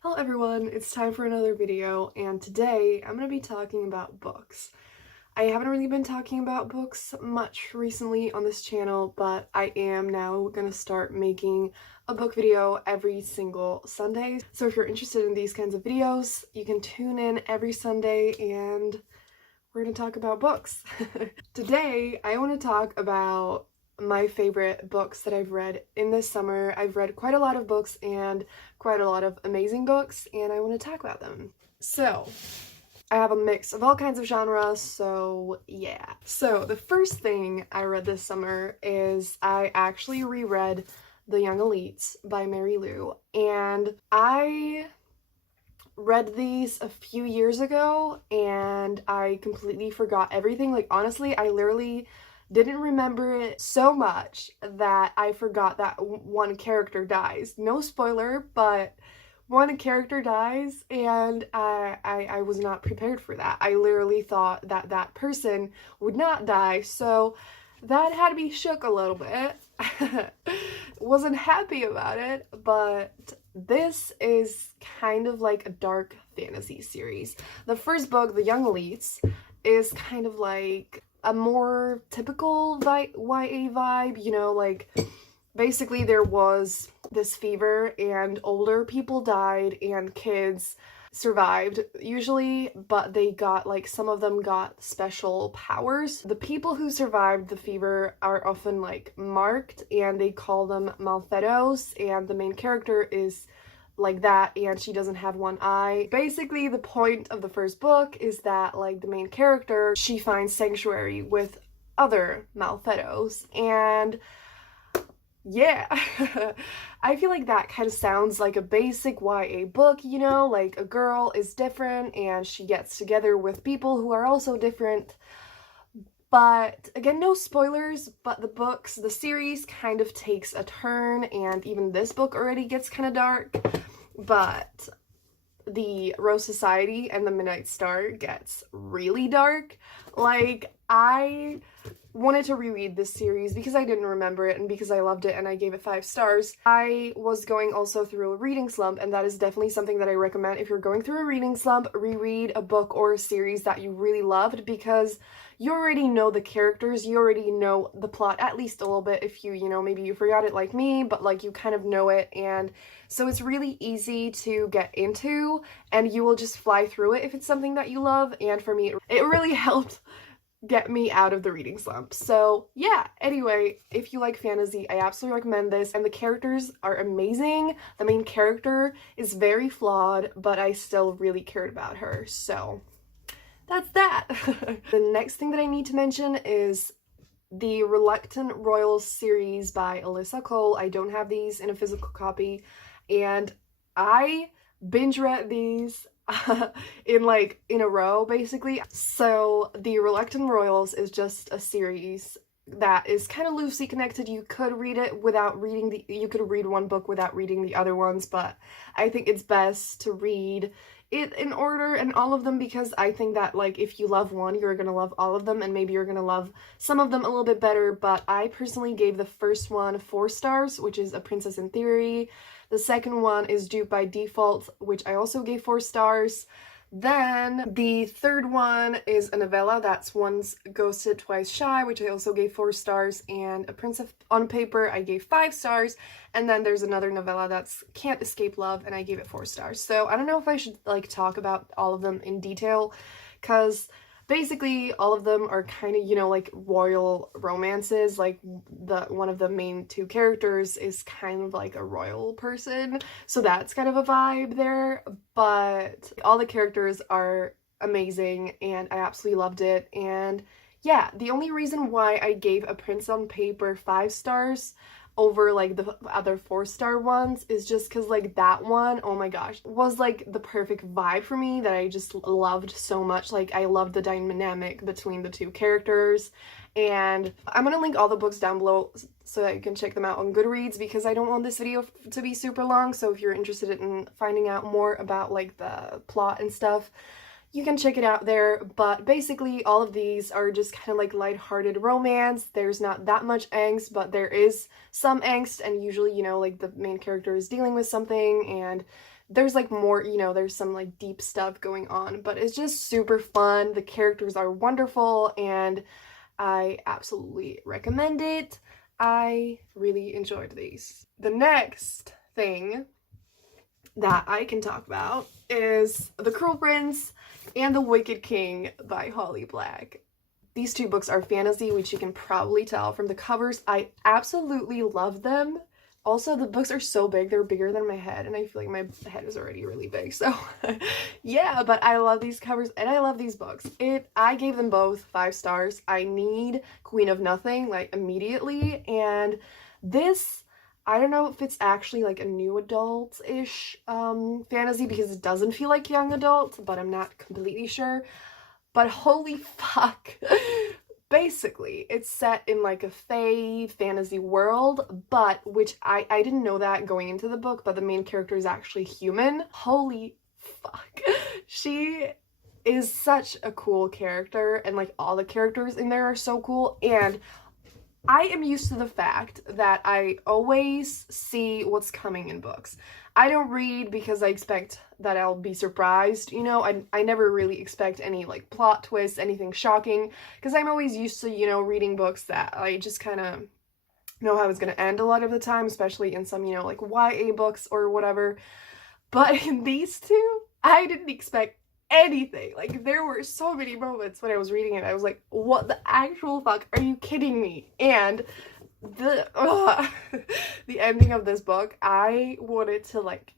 Hello everyone, it's time for another video, and today I'm going to be talking about books. I haven't really been talking about books much recently on this channel, but I am now going to start making a book video every single Sunday. So if you're interested in these kinds of videos, you can tune in every Sunday and we're going to talk about books. Today, I want to talk about my favorite books that I've read in this summer. I've read quite a lot of books and quite a lot of amazing books, and I want to talk about them. So, I have a mix of all kinds of genres, so yeah. So, the first thing I read this summer is I actually reread The Young Elites by Mary Lou, and I read these a few years ago and I completely forgot everything. Like, honestly, I literally didn't remember it so much that I forgot that one character dies. No spoiler, but one character dies, and I was not prepared for that. I literally thought that that person would not die, so that had me shook a little bit. Wasn't happy about it, but this is kind of like a dark fantasy series. The first book, The Young Elites, is kind of like a more typical YA vibe, you know, like basically there was this fever and older people died and kids survived usually, but they got like some of them got special powers. The people who survived the fever are often like marked and they call them malfetos, and the main character is like that and she doesn't have one eye. Basically the point of the first book is that like the main character, she finds sanctuary with other malfetos, and yeah. I feel like that kind of sounds like a basic YA book, you know, like a girl is different and she gets together with people who are also different. But again, no spoilers, but the series kind of takes a turn, and even this book already gets kind of dark. But the Rose Society and the Midnight Star gets really dark. Like, I wanted to reread this series because I didn't remember it and because I loved it and I gave it 5 stars. I was going also through a reading slump, and that is definitely something that I recommend if you're going through a reading slump. Reread a book or a series that you really loved, because you already know the characters, you already know the plot at least a little bit. If you know, maybe you forgot it like me, but like you kind of know it, and so it's really easy to get into and you will just fly through it if it's something that you love. And for me, it really helped get me out of the reading slump. So yeah, anyway, if you like fantasy, I absolutely recommend this, and the characters are amazing. The main character is very flawed, but I still really cared about her, so that's that. The next thing that I need to mention is the Reluctant Royals series by Alyssa Cole. I don't have these in a physical copy, and I binge read these in a row, basically. So the Reluctant Royals is just a series that is kind of loosely connected. You could read it without reading you could read one book without reading the other ones, but I think it's best to read it in order and all of them, because I think that like if you love one, you're gonna love all of them, and maybe you're gonna love some of them a little bit better. But I personally gave the first one 4 stars, which is A Princess in Theory. The second one is Dupe by Default, which I also gave 4 stars. Then the third one is a novella, that's Once Ghosted, Twice Shy, which I also gave 4 stars, and A Princess on Paper I gave 5 stars, and then there's another novella that's Can't Escape Love, and I gave it 4 stars. So I don't know if I should like talk about all of them in detail, because basically all of them are kind of, you know, like royal romances. Like one of the main 2 characters is kind of like a royal person, so that's kind of a vibe there. But all the characters are amazing and I absolutely loved it. And yeah, the only reason why I gave A Prince on Paper 5 stars over like the other 4-star ones is just because like that one, oh my gosh, was like the perfect vibe for me, that I just loved so much. Like I loved the dynamic between the 2 characters. And I'm gonna link all the books down below so that you can check them out on Goodreads, because I don't want this video to be super long. So if you're interested in finding out more about like the plot and stuff, you can check it out there. But basically all of these are just kind of like lighthearted romance. There's not that much angst, but there is some angst, and usually, you know, like the main character is dealing with something and there's like more, you know, there's some like deep stuff going on, but it's just super fun. The characters are wonderful and I absolutely recommend it. I really enjoyed these. The next thing that I can talk about is The Cruel Prince and The Wicked King by Holly Black. These two books are fantasy, which you can probably tell from the covers. I absolutely love them. Also, the books are so big, they're bigger than my head, and I feel like my head is already really big, so yeah, but I love these covers, and I love these books. I gave them both 5 stars. I need Queen of Nothing, like, immediately, and this, I don't know if it's actually, like, a new adult-ish fantasy, because it doesn't feel like young adult, but I'm not completely sure. But holy fuck, basically, it's set in like a fae fantasy world, but which I didn't know that going into the book, but the main character is actually human. Holy fuck. She is such a cool character, and like all the characters in there are so cool, and I am used to the fact that I always see what's coming in books. I don't read because I expect that I'll be surprised, you know, I never really expect any, like, plot twists, anything shocking, because I'm always used to, you know, reading books that I just kind of know how it's going to end a lot of the time, especially in some, you know, like, YA books or whatever, but in these two, I didn't expect anything. Like, there were so many moments when I was reading it, I was like, what the actual fuck, are you kidding me? And the ending of this book, I wanted to, like,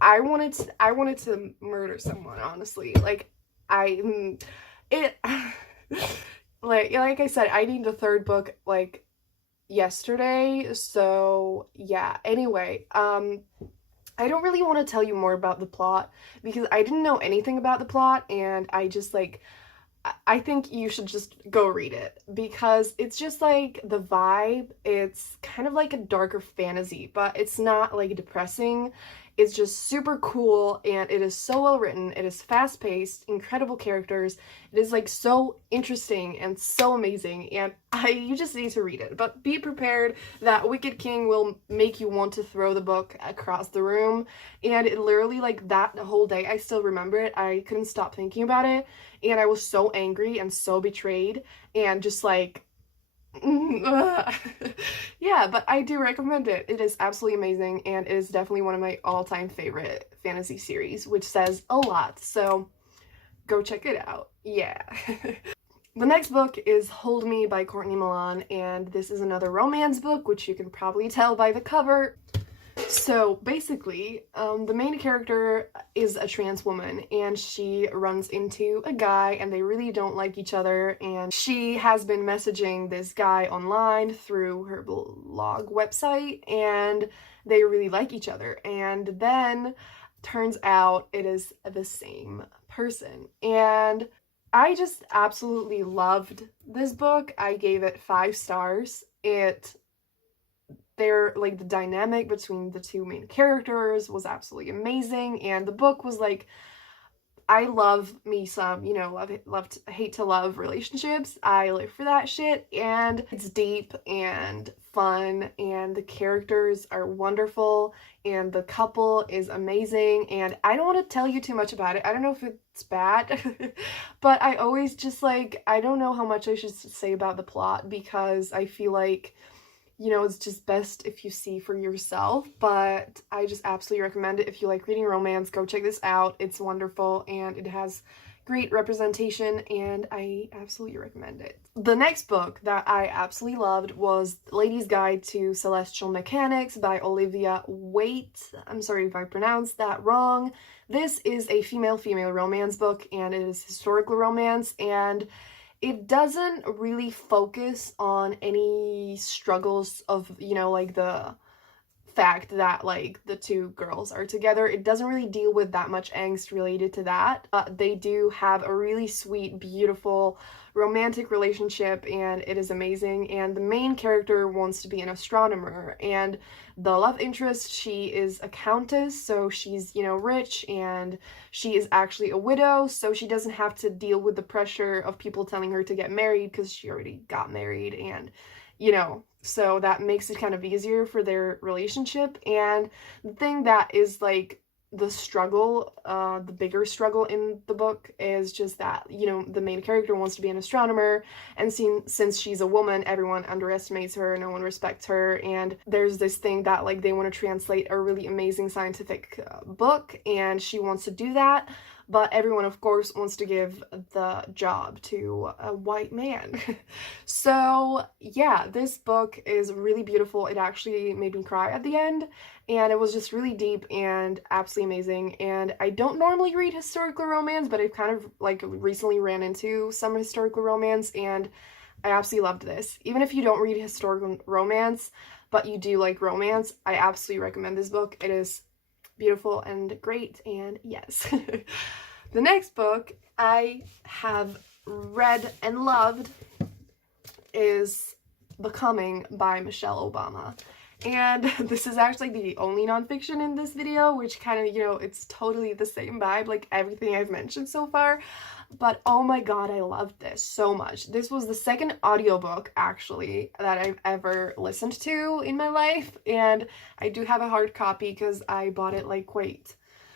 I wanted to murder someone, honestly. Like, it, like I said, I need the 3rd book, like, yesterday, so, yeah. Anyway, I don't really want to tell you more about the plot, because I didn't know anything about the plot, and I just, like, I think you should just go read it, because it's just like the vibe, it's kind of like a darker fantasy, but it's not like depressing. It's just super cool, and it is so well written. It is fast-paced, incredible characters. It is like so interesting and so amazing, and you just need to read it. But be prepared that Wicked King will make you want to throw the book across the room, and it literally, like, that whole day, I still remember it. I couldn't stop thinking about it, and I was so angry and so betrayed, and just like, yeah, but I do recommend it. It is absolutely amazing, and it is definitely one of my all-time favorite fantasy series, which says a lot, so go check it out. Yeah. The next book is Hold Me by Courtney Milan, and this is another romance book, which you can probably tell by the cover. So basically, the main character is a trans woman, and she runs into a guy, and they really don't like each other, and she has been messaging this guy online through her blog website, and they really like each other, and then turns out it is the same person, and I just absolutely loved this book. I gave it 5 stars. The dynamic between the two main characters was absolutely amazing, and the book was like, I love me some, you know, hate to love relationships. I live for that shit, and it's deep and fun, and the characters are wonderful, and the couple is amazing, and I don't want to tell you too much about it. I don't know if it's bad, but I always just, like, I don't know how much I should say about the plot, because I feel like, you know, it's just best if you see for yourself, but I just absolutely recommend it. If you like reading romance, go check this out. It's wonderful, and it has great representation, and I absolutely recommend it. The next book that I absolutely loved was Lady's Guide to Celestial Mechanics by Olivia Waite. I'm sorry if I pronounced that wrong. This is a female-female romance book, and it is historical romance, and it doesn't really focus on any struggles of, you know, like, the fact that, like, the two girls are together. It doesn't really deal with that much angst related to that. They do have a really sweet, beautiful, romantic relationship, and it is amazing, and the main character wants to be an astronomer, and the love interest, she is a countess, so she's, you know, rich, and she is actually a widow, so she doesn't have to deal with the pressure of people telling her to get married, because she already got married, and, you know, so that makes it kind of easier for their relationship. And the thing that is, like, the struggle, the bigger struggle in the book is just that, you know, the main character wants to be an astronomer, and since she's a woman, everyone underestimates her, no one respects her, and there's this thing that, like, they want to translate a really amazing scientific book, and she wants to do that, but everyone, of course, wants to give the job to a white man. So, yeah, this book is really beautiful. It actually made me cry at the end, and it was just really deep and absolutely amazing. And I don't normally read historical romance, but I've kind of, like, recently ran into some historical romance, and I absolutely loved this. Even if you don't read historical romance, but you do like romance, I absolutely recommend this book. It is beautiful and great, and yes. The next book I have read and loved is Becoming by Michelle Obama. And this is actually the only nonfiction in this video, which kind of, you know, it's totally the same vibe, like everything I've mentioned so far. But oh my god, I loved this so much. This was the second audiobook, actually, that I've ever listened to in my life. And I do have a hard copy because I bought it, like, quite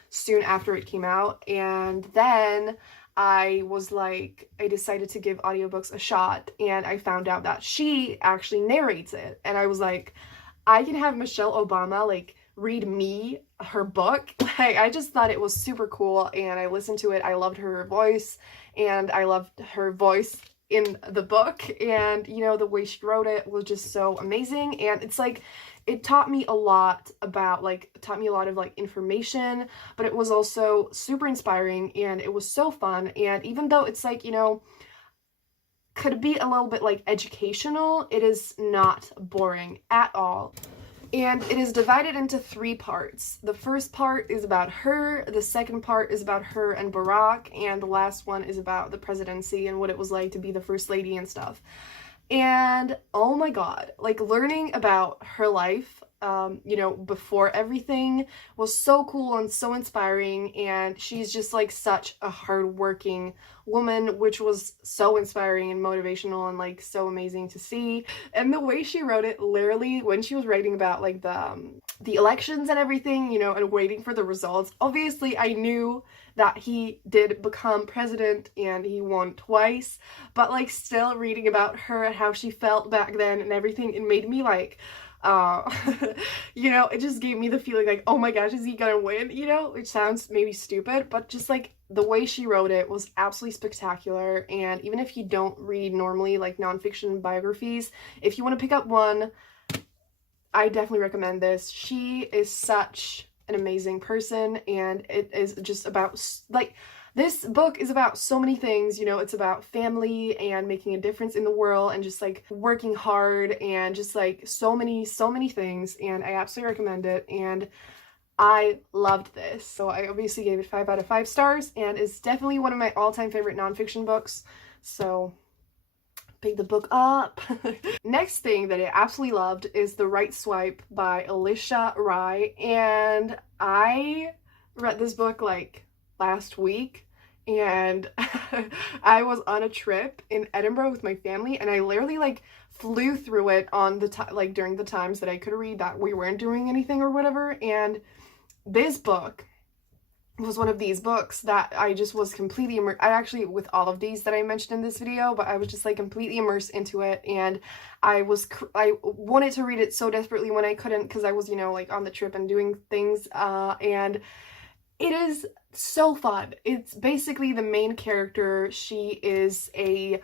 soon after it came out. And then I was like, I decided to give audiobooks a shot, and I found out that she actually narrates it. And I was like, I can have Michelle Obama, like, read me her book. Like, I just thought it was super cool, and I listened to it. I loved her voice, and I loved her voice in the book, and, you know, the way she wrote it was just so amazing. And it's like, it taught me a lot about, like, taught me a lot of, like, information, but it was also super inspiring, and it was so fun. And even though it's, like, you know, could be a little bit, like, educational, it is not boring at all. And it is divided into 3 parts. The first part is about her, the second part is about her and Barack, and the last one is about the presidency and what it was like to be the first lady and stuff. And oh my god, like, learning about her life, you know, before everything was so cool and so inspiring. And she's just, like, such a hardworking woman, which was so inspiring and motivational and, like, so amazing to see. And the way she wrote it, literally, when she was writing about, like, the elections and everything, you know, and waiting for the results, obviously I knew that he did become president and he won twice, but, like, still reading about her and how she felt back then and everything, it made me, like, you know, it just gave me the feeling like, oh my gosh, is he gonna win? You know, which sounds maybe stupid, but just, like, the way she wrote it was absolutely spectacular. And even if you don't read normally, like, nonfiction biographies, if you want to pick up one, I definitely recommend this. She is such an amazing person, and it is just about, like, this book is about so many things, you know. It's about family and making a difference in the world and just, like, working hard and just, like, so many things, and I absolutely recommend it, and I loved this. So I obviously gave it 5 out of 5 stars, and it's definitely one of my all-time favorite nonfiction books, so pick the book up. Next thing that I absolutely loved is The Right Swipe by Alicia Rai, and I read this book, like, last week, and I was on a trip in Edinburgh with my family, and I literally, like, flew through it on the like, during the times that I could read that we weren't doing anything or whatever. And this book was one of these books that I just was completely immersed. I actually, with all of these that I mentioned in this video, but I was just, like, completely immersed into it, and I wanted to read it so desperately when I couldn't, because I was, you know, like, on the trip and doing things, and it is so fun. It's basically the main character. She is a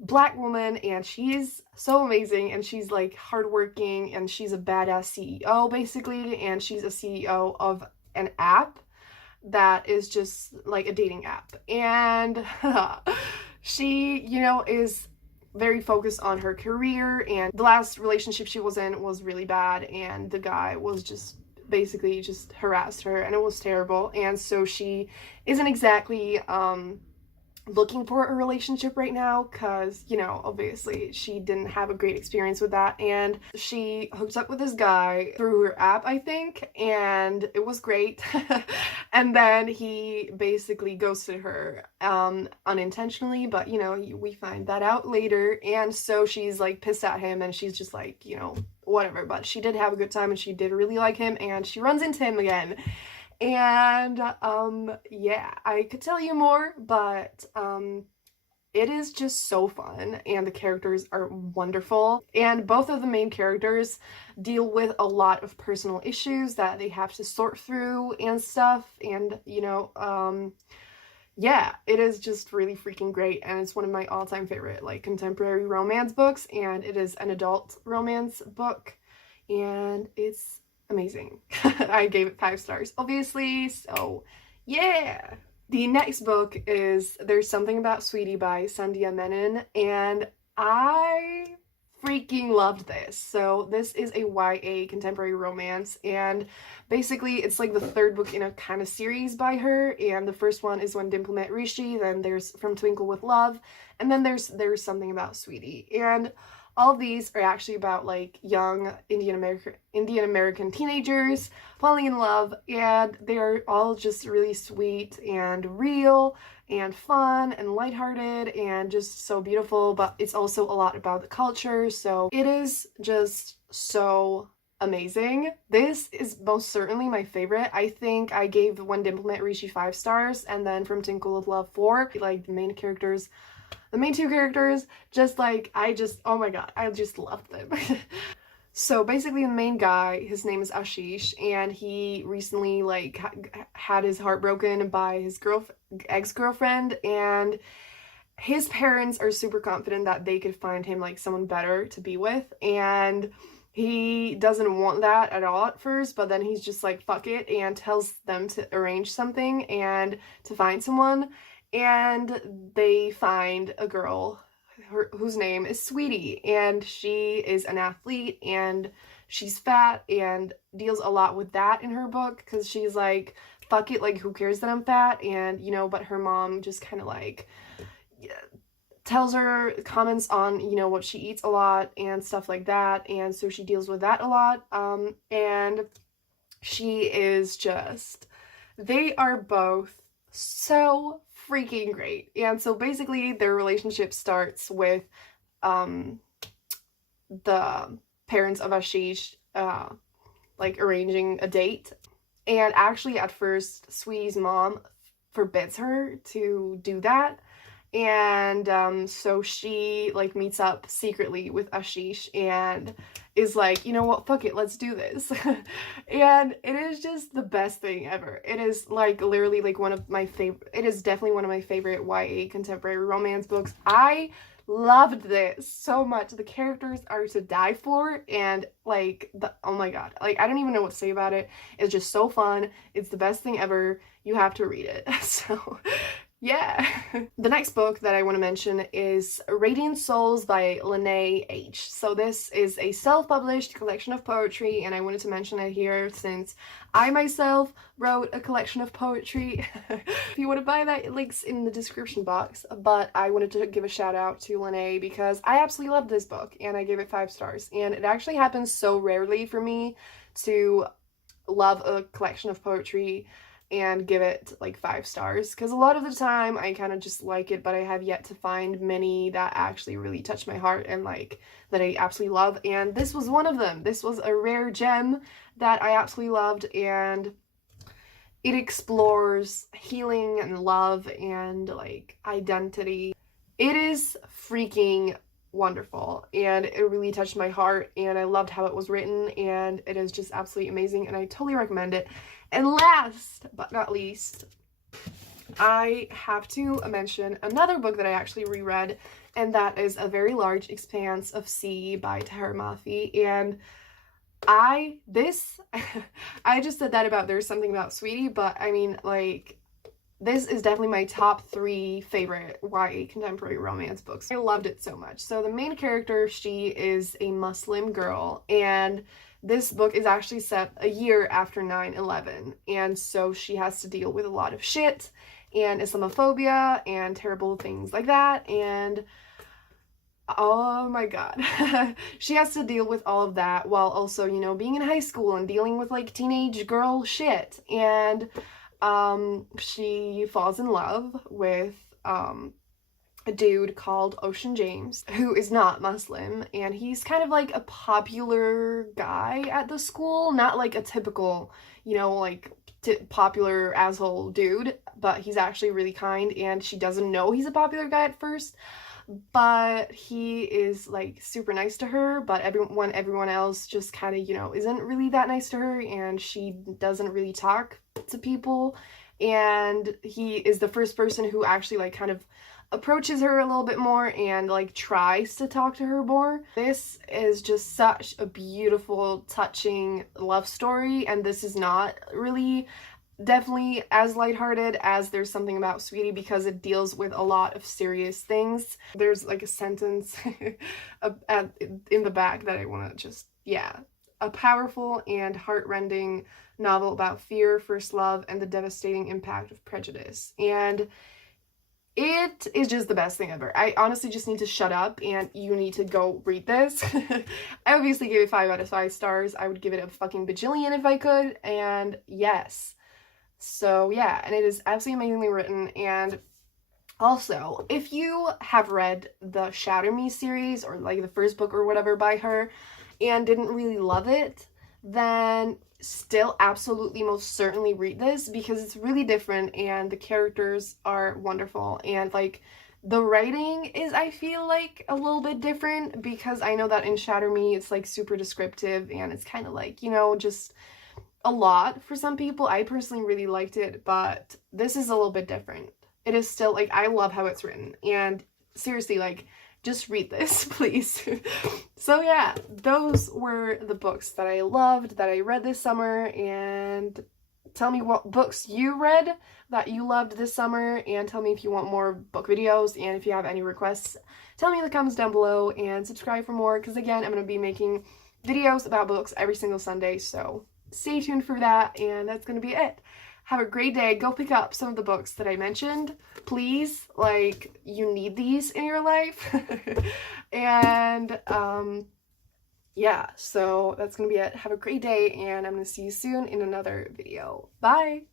Black woman, and she's so amazing, and she's, like, hardworking, and she's a badass CEO, basically, and she's a CEO of an app that is just, like, a dating app. And she, you know, is very focused on her career, and the last relationship she was in was really bad, and the guy was just basically just harassed her, and it was terrible. And so she isn't exactly looking for a relationship right now, because, you know, obviously she didn't have a great experience with that, and she hooked up with this guy through her app, I think, and it was great. And then he basically ghosted her unintentionally, but, you know, we find that out later. And so she's, like, pissed at him, and she's just like, you know, whatever. But she did have a good time, and she did really like him, and she runs into him again. And yeah, I could tell you more, but it is just so fun, and the characters are wonderful. And both of the main characters deal with a lot of personal issues that they have to sort through and stuff. And, yeah, it is just really freaking great. And it's one of my all-time favorite, like, contemporary romance books. And it is an adult romance book. And it's amazing. I gave it 5 stars, obviously. So, yeah. The next book is There's Something About Sweetie by Sandhya Menon, and I freaking loved this. So this is a YA contemporary romance, and basically it's like the third book in a kind of series by her, and the first one is When Dimple Met Rishi, then there's From Twinkle with Love, and then there's Something About Sweetie. And all of these are actually about like young Indian American teenagers falling in love, and they are all just really sweet and real and fun and lighthearted and just so beautiful. But it's also a lot about the culture, so it is just so amazing. This is most certainly my favorite. I think I gave When Dimple Met Rishi 5 stars, and then From Twinkle with Love 4. Like, the main two characters, just like, oh my god, I just loved them. So basically the main guy, his name is Ashish, and he recently like had his heart broken by his ex-girlfriend, and his parents are super confident that they could find him like someone better to be with, and he doesn't want that at all at first, but then he's just like, fuck it, and tells them to arrange something and to find someone. And they find a girl whose name is Sweetie, and she is an athlete, and she's fat, and deals a lot with that in her book, because she's like, fuck it, like, who cares that I'm fat? And, but her mom just kind of like tells her, comments on, what she eats a lot and stuff like that, and so she deals with that a lot. And she is just, they are both so freaking great. And so basically their relationship starts with the parents of Ashish like arranging a date. And actually at first Sweetie's mom forbids her to do that, and so she like meets up secretly with Ashish and is like, you know what, fuck it, let's do this. And it is just the best thing ever. It is like literally like it is definitely one of my favorite YA contemporary romance books. I loved this so much. The characters are to die for, and like oh my god, like I don't even know what to say about it. It's just so fun. It's the best thing ever. You have to read it. So yeah. The next book that I want to mention is Radiant Souls by Lene H. So this is a self-published collection of poetry, and I wanted to mention it here since I myself wrote a collection of poetry. If you want to buy that, link's in the description box. But I wanted to give a shout out to Lene because I absolutely loved this book, and I gave it 5 stars. And it actually happens so rarely for me to love a collection of poetry and give it like 5 stars, because a lot of the time I kind of just like it, but I have yet to find many that actually really touch my heart and like that I absolutely love, and this was one of them. This was a rare gem that I absolutely loved, and it explores healing and love and like identity. It is freaking wonderful, and it really touched my heart, and I loved how it was written, and it is just absolutely amazing, and I totally recommend it. And last but not least, I have to mention another book that I actually reread, and that is A Very Large Expanse of Sea by Tahar Mafi. And I just said that about There's Something About Sweetie, but I mean, like, this is definitely my top 3 favorite YA contemporary romance books. I loved it so much. So the main character, she is a Muslim girl, and this book is actually set a year after 9/11, and so she has to deal with a lot of shit and Islamophobia and terrible things like that, and oh my god. She has to deal with all of that while also, being in high school and dealing with like teenage girl shit. And she falls in love with a dude called Ocean James, who is not Muslim, and he's kind of like a popular guy at the school, not like a typical, like popular asshole dude, but he's actually really kind, and she doesn't know he's a popular guy at first, but he is like super nice to her, but everyone else just kind of, you know, isn't really that nice to her, and she doesn't really talk to people, and he is the first person who actually like kind of approaches her a little bit more and like tries to talk to her more. This is just such a beautiful, touching love story, and this is not really definitely as lighthearted as There's Something About Sweetie, because it deals with a lot of serious things. There's like a sentence in the back that I want to just, yeah. A powerful and heartrending novel about fear, first love, and the devastating impact of prejudice. And it is just the best thing ever. I honestly just need to shut up and you need to go read this. I obviously gave it 5 out of 5 stars. I would give it a fucking bajillion if I could, and yes. So yeah, and it is absolutely amazingly written. And also, if you have read the Shatter Me series, or like the first book or whatever by her, and didn't really love it, then still absolutely most certainly read this, because it's really different and the characters are wonderful, and like the writing is, I feel like, a little bit different, because I know that in Shatter Me it's like super descriptive and it's kind of like, you know, just a lot for some people. I personally really liked it, but this is a little bit different. It is still like, I love how it's written, and seriously, like, just read this, please. So yeah, those were the books that I loved, that I read this summer, and tell me what books you read that you loved this summer, and tell me if you want more book videos, and if you have any requests, tell me in the comments down below, and subscribe for more, because again, I'm going to be making videos about books every single Sunday, so stay tuned for that, and that's going to be it. Have a great day. Go pick up some of the books that I mentioned, please. Like, you need these in your life. And yeah, so that's gonna be it. Have a great day, and I'm gonna see you soon in another video. Bye.